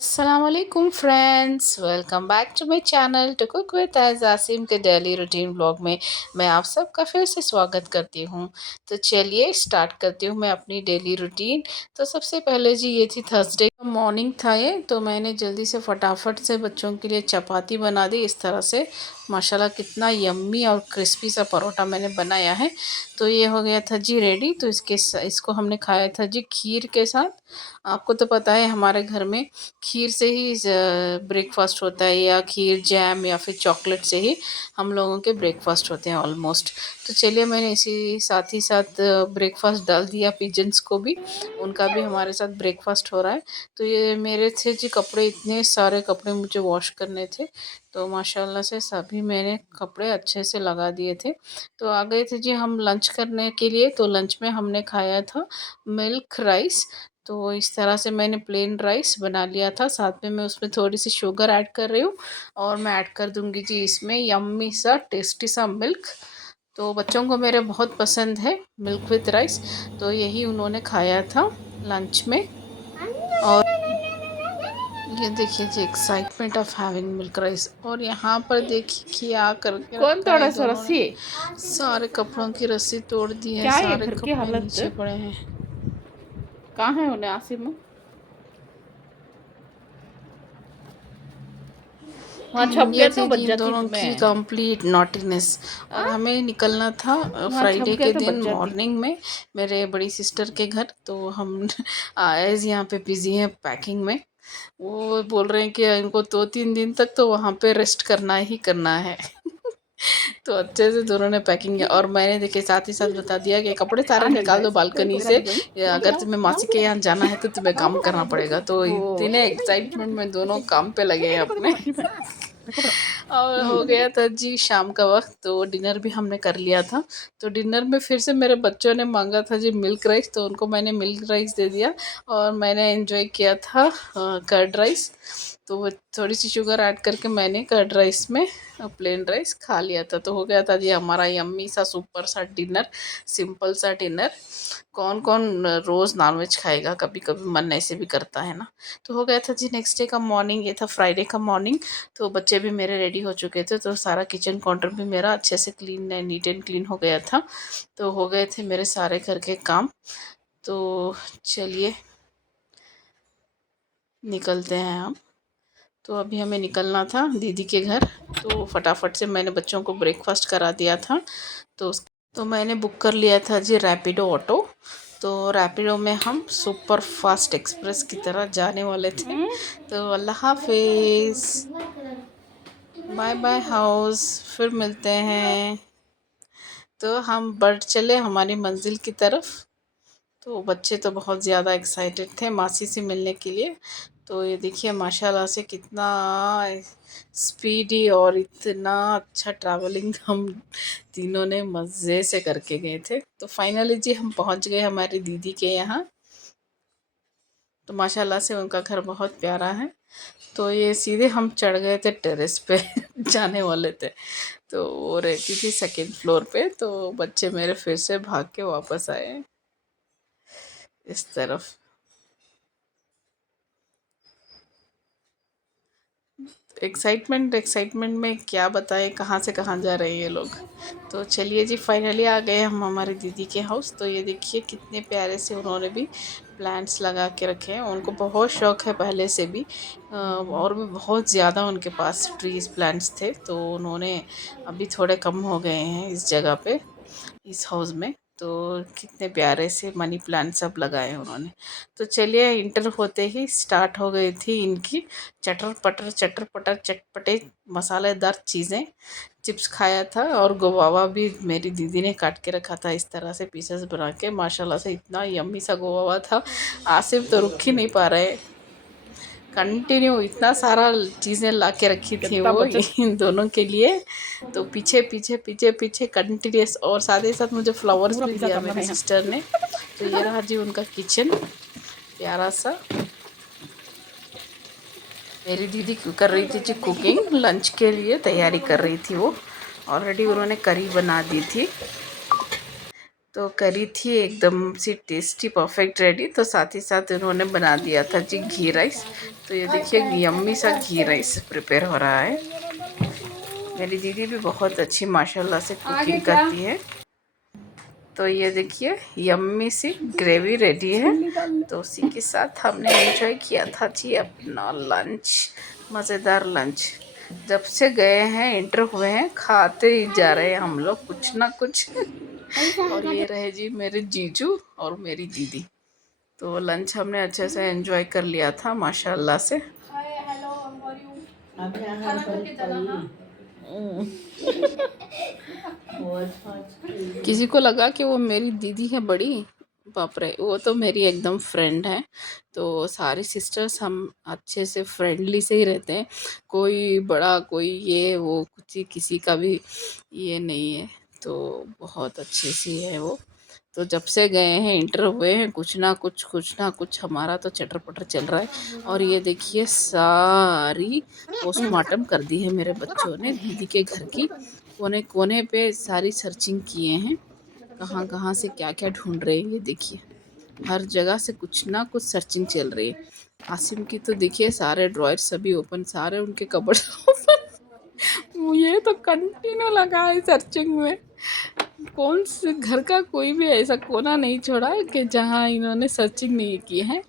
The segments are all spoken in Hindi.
असलकुम friends, welcome back to my channel to cook with Asim के डेली रूटीन ब्लॉग में मैं आप सबका फिर से स्वागत करती हूँ। तो चलिए स्टार्ट करती हूँ मैं अपनी डेली रूटीन। तो सबसे पहले जी ये थी थर्सडे का मॉर्निंग था ये, तो मैंने जल्दी से फटाफट से बच्चों के लिए चपाती बना दी इस तरह से। माशाल्लाह कितना यम्मी और क्रिस्पी सा परोठा मैंने बनाया है। तो ये हो गया था जी रेडी। तो इसको हमने खाया था जी खीर के साथ। आपको तो पता है हमारे घर में खीर से ही ब्रेकफास्ट होता है, या खीर जैम या फिर चॉकलेट से ही हम लोगों के ब्रेकफास्ट होते हैं ऑलमोस्ट। तो चलिए मैंने इसी साथ ही साथ ब्रेकफास्ट डाल दिया पिजन्स को भी, उनका भी हमारे साथ ब्रेकफास्ट हो रहा है। तो ये मेरे थे जी कपड़े, इतने सारे कपड़े मुझे वॉश करने थे, तो माशाल्लाह से सभी मैंने कपड़े अच्छे से लगा दिए थे। तो आ गए थे जी हम लंच करने के लिए। तो लंच में हमने खाया था मिल्क राइस। तो इस तरह से मैंने प्लेन राइस बना लिया था, साथ में मैं उसमें थोड़ी सी शुगर ऐड कर रही हूँ, और मैं ऐड कर दूँगी जी इसमें यम्मी सा टेस्टी सा मिल्क। तो बच्चों को मेरे बहुत पसंद है मिल्क विथ राइस, तो यही उन्होंने खाया था लंच में। और ये देखिए जी excitement of having milk rice. और यहाँ पर देखिए क्या करके कौन रखा तोड़ा है सा दोनों ने। रस्सी? सारे कपड़ों की रस्सी तोड़ दी है, क्या है सारे घर की कपड़े हालत? नीचे पड़े हैं। कहाँ है उन्हें आसिम? वहाँ छप ये गया तो थी बच जी इन जाती दोनों की तुम्हें। Complete naughtiness. और हाँ, हमें निकलना था वहाँ छप फ्राइडे गया के तो दिन बच जाती। मॉर्निंग में मेरे बड़ी सिस्टर के घर। तो हम आयज यहाँ पे बिजी हैं पैकिंग में। वो बोल रहे हैं कि इनको 2-3 दिन तक तो वहाँ पे रेस्ट करना ही करना है। तो अच्छे से दोनों ने पैकिंग किया, और मैंने देखिए साथ ही साथ बता दिया कि कपड़े सारे निकाल दो बालकनी से, या अगर तुम्हें मासी के यहाँ जाना है तो तुम्हें काम करना पड़ेगा। तो वो इतने एक्साइटमेंट में दोनों काम पे लगे हैं अपने। और हो गया था जी शाम का वक्त, तो डिनर भी हमने कर लिया था। तो डिनर में फिर से मेरे बच्चों ने मांगा था जी मिल्क राइस, तो उनको मैंने मिल्क राइस दे दिया। और मैंने एंजॉय किया था कर्ड राइस। तो वो थोड़ी सी शुगर ऐड करके मैंने कर्ड राइस में प्लेन राइस खा लिया था। तो हो गया था जी हमारा यम्मी सा सुपर सा डिनर, सिंपल सा डिनर। कौन कौन रोज़ नॉनवेज खाएगा, कभी कभी मन ऐसे भी करता है ना। तो हो गया था जी नेक्स्ट डे का मॉर्निंग, ये था फ्राइडे का मॉर्निंग। तो बच्चे भी मेरे रेडी हो चुके थे, तो सारा किचन काउंटर भी मेरा अच्छे से क्लीन है, नीट एंड क्लीन हो गया था। तो हो गए थे मेरे सारे घर के काम। तो चलिए निकलते हैं हम। तो अभी हमें निकलना था दीदी के घर। तो फटाफट से मैंने बच्चों को ब्रेकफास्ट करा दिया था। तो मैंने बुक कर लिया था जी रैपिडो ऑटो। तो रैपिडो में हम सुपर फास्ट एक्सप्रेस की तरह जाने वाले थे। तो अल्लाह हाफिज़, बाय बाय हाउस, फिर मिलते हैं। तो हम बढ़ चले हमारी मंजिल की तरफ। तो बच्चे तो बहुत ज़्यादा एक्साइटेड थे मासी से मिलने के लिए। तो ये देखिए माशाल्लाह से कितना स्पीडी और इतना अच्छा ट्रैवलिंग हम तीनों ने मज़े से करके गए थे। तो फाइनली जी हम पहुंच गए हमारी दीदी के यहाँ। तो माशाल्लाह से उनका घर बहुत प्यारा है। तो ये सीधे हम चढ़ गए थे टेरेस पे जाने वाले थे। तो वो रहती थी सेकंड फ्लोर पे, तो बच्चे मेरे फिर से भाग के वापस आए इस तरफ। एक्साइटमेंट एक्साइटमेंट में क्या बताएं कहाँ से कहाँ जा रहे हैं ये लोग। तो चलिए जी फाइनली आ गए हम हमारी दीदी के हाउस। तो ये देखिए कितने प्यारे से उन्होंने भी प्लांट्स लगा के रखे हैं। उनको बहुत शौक़ है पहले से भी, और भी बहुत ज़्यादा उनके पास ट्रीज़ प्लांट्स थे। तो उन्होंने अभी थोड़े कम हो गए हैं इस जगह पे, इस हाउस में। तो कितने प्यारे से मनी प्लांट सब लगाए उन्होंने। तो चलिए इंटर होते ही स्टार्ट हो गई थी इनकी चटर पटर चटर पटर चटपटे मसालेदार चीज़ें। चिप्स खाया था, और गोवावा भी मेरी दीदी ने काट के रखा था इस तरह से पीसेस बना के। माशाल्लाह से इतना यम्मी सा गोवावा था, आसिफ तो रुक ही नहीं पा रहे, कंटिन्यू इतना सारा चीज़ें ला के रखी थी कितना वो बचत। इन दोनों के लिए। तो पीछे पीछे पीछे पीछे कंटिन्यूस, और साथ ही साथ मुझे फ्लावर्स पूरा भी पिज़्ज़ा दिया करना मेरी है यहाँ। सिस्टर ने। तो ये रहा जी उनका किचन प्यारा सा। मेरी दीदी कर रही थी जी कुकिंग, लंच के लिए तैयारी कर रही थी वो। ऑलरेडी उन्होंने करी बना दी थी। तो करी थी एकदम सी टेस्टी परफेक्ट रेडी। तो साथ ही साथ उन्होंने बना दिया था जी घी राइस। तो ये देखिए यम्मी सा घी राइस प्रिपेयर हो रहा है। मेरी दीदी भी बहुत अच्छी माशाल्लाह से कुकिंग करती है। तो ये देखिए यम्मी सी ग्रेवी रेडी है। तो उसी के साथ हमने एंजॉय किया था जी अपना लंच, मज़ेदार लंच। जब से गए हैं इंटर हुए हैं खाते ही जा रहे हैं हम लोग कुछ ना कुछ। और ये रहे जी मेरे जीजू और मेरी दीदी। तो लंच हमने अच्छे से एंजॉय कर लिया था माशाल्लाह से। किसी को लगा कि वो मेरी दीदी है बड़ी, बाप रे, वो तो मेरी एकदम फ्रेंड है। तो सारी सिस्टर्स हम अच्छे से फ्रेंडली से ही रहते हैं। कोई बड़ा कोई ये वो कुछ ही किसी का भी ये नहीं है। तो बहुत अच्छी सी है वो। तो जब से गए हैं इंटर हुए हैं कुछ ना कुछ हमारा तो चटर पटर चल रहा है। और ये देखिए सारी पोस्टमार्टम कर दी है मेरे बच्चों ने दीदी के घर की। कोने कोने पे सारी सर्चिंग किए हैं, कहाँ कहाँ से क्या क्या ढूंढ रहे हैं। ये देखिए हर जगह से कुछ ना कुछ सर्चिंग चल रही है। आसिम की तो देखिए सारे ड्रॉयर सभी ओपन, सारे उनके कबर्ड ओपन। ये तो कंटिन्यू लगा है सर्चिंग में। कौन से घर का कोई भी ऐसा कोना नहीं छोड़ा है कि जहाँ इन्होंने सर्चिंग नहीं की है।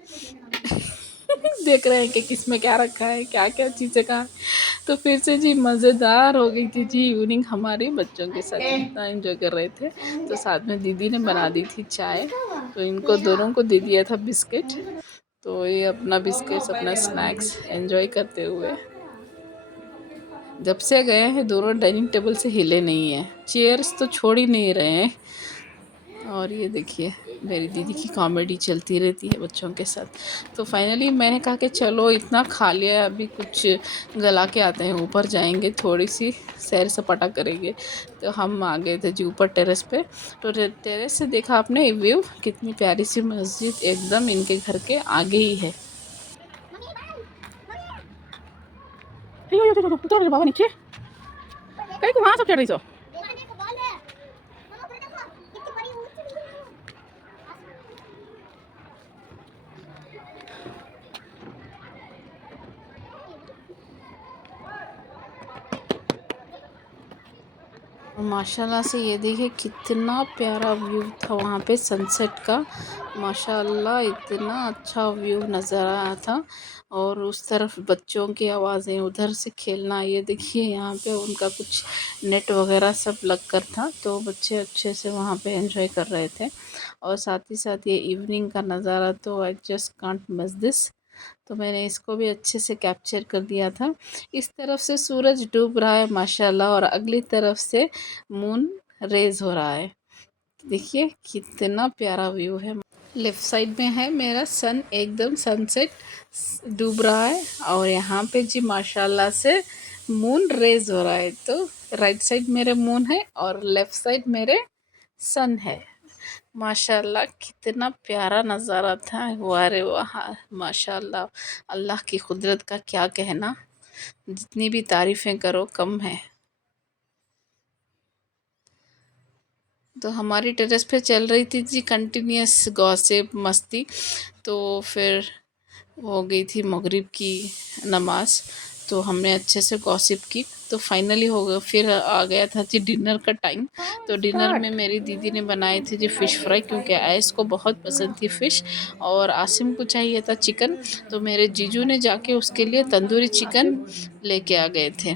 देख रहे हैं कि किस में क्या रखा है, क्या क्या चीज़ें कहाँ। तो फिर से जी मज़ेदार हो गई थी जी इवनिंग हमारे बच्चों के साथ, इतना एंजॉय कर रहे थे। तो साथ में दीदी ने बना दी थी चाय, तो इनको दोनों को दे दिया था बिस्किट। तो ये अपना बिस्किट्स अपना स्नैक्स एंजॉय करते हुए जब से गए हैं दोनों डाइनिंग टेबल से हिले नहीं है, चेयर्स तो छोड़ ही नहीं रहे हैं। और ये देखिए मेरी दीदी की कॉमेडी चलती रहती है बच्चों के साथ। तो फाइनली मैंने कहा कि चलो इतना खा लिया, अभी कुछ गला के आते हैं, ऊपर जाएंगे थोड़ी सी सैर सपाटा करेंगे। तो हम आ गए थे जी ऊपर टेरेस पे। तो टेरेस से देखा आपने व्यू, कितनी प्यारी सी मस्जिद एकदम इनके घर के आगे ही है। बाबा नीचे कहीं को वहाँ सब चढ़ रही सो। माशाल्लाह से ये देखिए कितना प्यारा व्यू था वहाँ पे सनसेट का। माशाल्लाह इतना अच्छा व्यू नज़र आया था। और उस तरफ बच्चों की आवाज़ें, उधर से खेलना। ये देखिए यहाँ पे उनका कुछ नेट वगैरह सब लग कर था, तो बच्चे अच्छे से वहाँ पे एंजॉय कर रहे थे। और साथ ही साथ ये इवनिंग का नज़ारा तो I just can't miss this. तो मैंने इसको भी अच्छे से कैप्चर कर दिया था। इस तरफ से सूरज डूब रहा है माशाल्लाह, और अगली तरफ से मून रेज हो रहा है। देखिए कितना प्यारा व्यू है। लेफ़्ट साइड में है मेरा सन, एकदम सनसेट डूब रहा है, और यहाँ पे जी माशाल्लाह से मून रेज हो रहा है। तो राइट साइड मेरे मून है और लेफ़्ट साइड मेरे सन है। माशाल्लाह कितना प्यारा नज़ारा था। वाह रे वाह, माशाल्लाह। अल्लाह की कुदरत का क्या कहना, जितनी भी तारीफ़ें करो कम है। तो हमारी टेरेस पे चल रही थी जी कंटिन्यूस गॉसिप मस्ती। तो फिर हो गई थी मगरिब की नमाज़, तो हमने अच्छे से गॉसिप की। तो फाइनली हो गया, फिर आ गया था जी डिनर का टाइम। तो डिनर में मेरी दीदी ने बनाई थी जी फ़िश फ्राई, क्योंकि आयस को बहुत पसंद थी फ़िश और आसिम को चाहिए था चिकन। तो मेरे जीजू ने जाके उसके लिए तंदूरी चिकन लेके आ गए थे।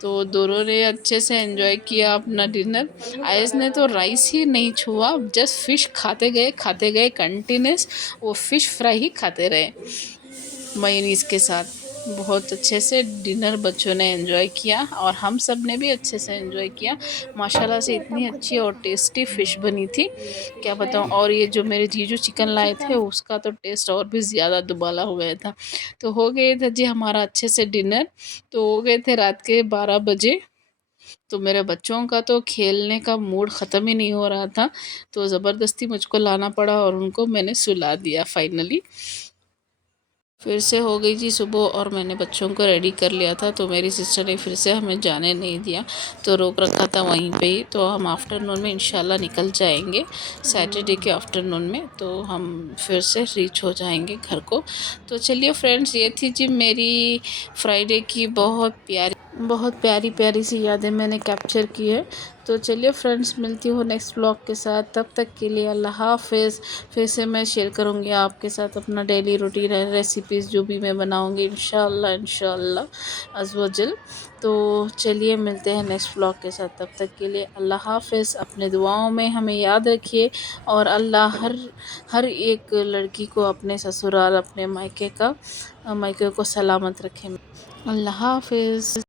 तो दोनों ने अच्छे से एंजॉय किया अपना डिनर। आयस ने तो राइस ही नहीं छुआ, जस्ट फ़िश खाते गए कंटिन्यूस। वो फ़िश फ्राई ही खाते रहे मेयोनीज़ के साथ। बहुत अच्छे से डिनर बच्चों ने एंजॉय किया और हम सब ने भी अच्छे से एंजॉय किया। माशाल्लाह से इतनी अच्छी और टेस्टी फ़िश बनी थी, क्या बताऊँ। और ये जो मेरे जीजू चिकन लाए थे उसका तो टेस्ट और भी ज़्यादा दुबाला हो गया था। तो हो गए थे जी हमारा अच्छे से डिनर। तो हो गए थे रात के 12 बजे। तो मेरे बच्चों का तो खेलने का मूड ख़त्म ही नहीं हो रहा था, तो ज़बरदस्ती मुझको लाना पड़ा और उनको मैंने सुला दिया फाइनली। फिर से हो गई जी सुबह और मैंने बच्चों को रेडी कर लिया था, तो मेरी सिस्टर ने फिर से हमें जाने नहीं दिया, तो रोक रखा था वहीं पे ही। तो हम आफ्टरनून में इंशाल्लाह निकल जाएंगे, सैटरडे के आफ्टरनून में, तो हम फिर से रीच हो जाएंगे घर को। तो चलिए फ्रेंड्स, ये थी जी मेरी फ्राइडे की बहुत प्यारी प्यारी सी यादें मैंने कैप्चर की है। तो चलिए फ्रेंड्स, मिलती हूँ नेक्स्ट ब्लॉग के साथ, तब तक के लिए अल्लाह हाफ़िज़। फिर से मैं शेयर करूँगी आपके साथ अपना डेली रूटीन रेसिपीज़ जो भी मैं बनाऊँगी इंशाअल्लाह इंशाअल्लाह अज़ व जल। तो चलिए मिलते हैं नेक्स्ट ब्लॉग के साथ, तब तक के लिए अल्लाह हाफ़िज़। अपने दुआओं में हमें याद रखिए, और अल्लाह हर एक लड़की को अपने ससुराल अपने मायके को सलामत रखे। अल्लाह हाफ़िज़।